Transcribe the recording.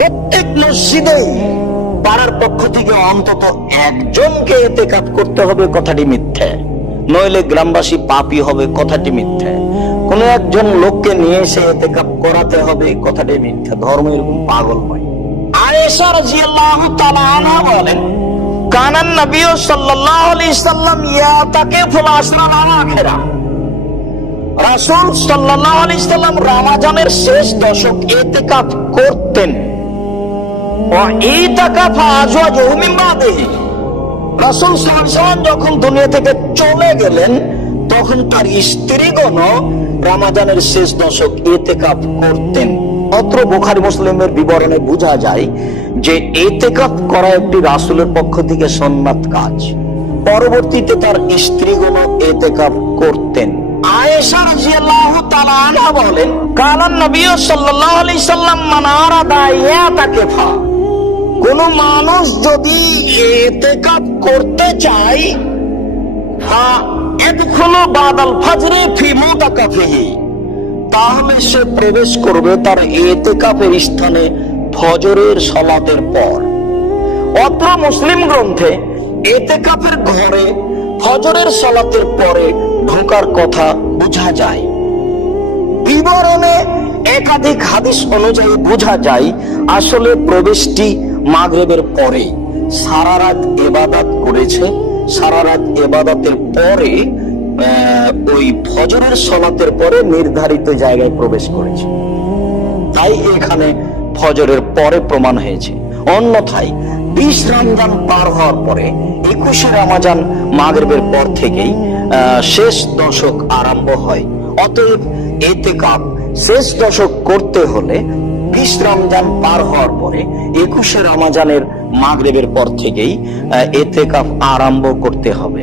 প্রত্যেক মসজিদে পাড়ার পক্ষ থেকে অন্তত একজনকে ইতিকাফ করতে হবে, কথাটি মিথ্যে। নইলে গ্রামবাসী পাপী হবে, কথাটি মিথ্যে। কোন একজন লোককে নিয়ে এসে ইতিকাফ করাতে হবে, কথাটি মিথ্যা। ধর্ম এরকম পাগলময়। আয়েশা রাদিয়াল্লাহু তাআলা আনহা বলেন, কানান নবী সাল্লাল্লাহু আলাইহি সাল্লাম ইয়াতাকিফুল আশরাল আখিরা। রাসূল সাল্লাল্লাহু আলাইহি সাল্লাম রমজানের শেষ দশক ইতিকাফ করতেন। রাসূল সাল্লাল্লাহু আলাইহি সাল্লাম যখন দুনিয়া থেকে চলে গেলেন, তখন তার স্ত্রীগণ রমজানের শেষ দশক ইতিকাফ করতেন। অত্র বুখারী মুসলিমের বিবরণে বোঝা যায় যে ইতিকাফ করা একটি রাসূলের পক্ষ থেকে সুন্নাত কাজ। পরবর্তীতে তার স্ত্রীগণ ইতিকাফ করতেন। আয়েশা রাদিয়াল্লাহু তাআলা আনহা বলেন, কানান নবী সাল্লাল্লাহু আলাইহি সাল্লাম মান আরাদা ইয়াতাকিফা। কোন মানুষ যদি ইতিকাফ করতে চায়, ইয়াদখুলু বাদাল ফাজরি ফি মুতাকাফিহি, তাহলে সে প্রবেশ করবে তার ইতিকাফের স্থানে ফজরের সালাতের পর। অত্র মুসলিম গ্রন্থে ইতিকাফের ঘরে ফজরের সালাতের পরে ঢোকার কথা বোঝা যায়। বিবরণে একাধিক হাদিস অনুযায়ী বোঝা যায় আসলে প্রবেশটি মাগরিবের পরে। সারা রাত ইবাদত করেছে, সারা রাত ইবাদতের পরে ওই ফজরের সালাতের পরে নির্ধারিত জায়গায় প্রবেশ করেছে, তাই এখানে ফজরের পরে প্রমাণ হয়েছে। অন্যথায় 20 রমজান পার হওয়ার পরে 21 রমজান মাগরিবের পর থেকেই শেষ দশক আরম্ভ হয়। অতএব ইতিকাফ শেষ দশক করতে হলে 20 রমজান পার হওয়ার পরে 21 রমজানের মাগরিবের পর থেকেই ইতিকাফ আরম্ভ করতে হবে।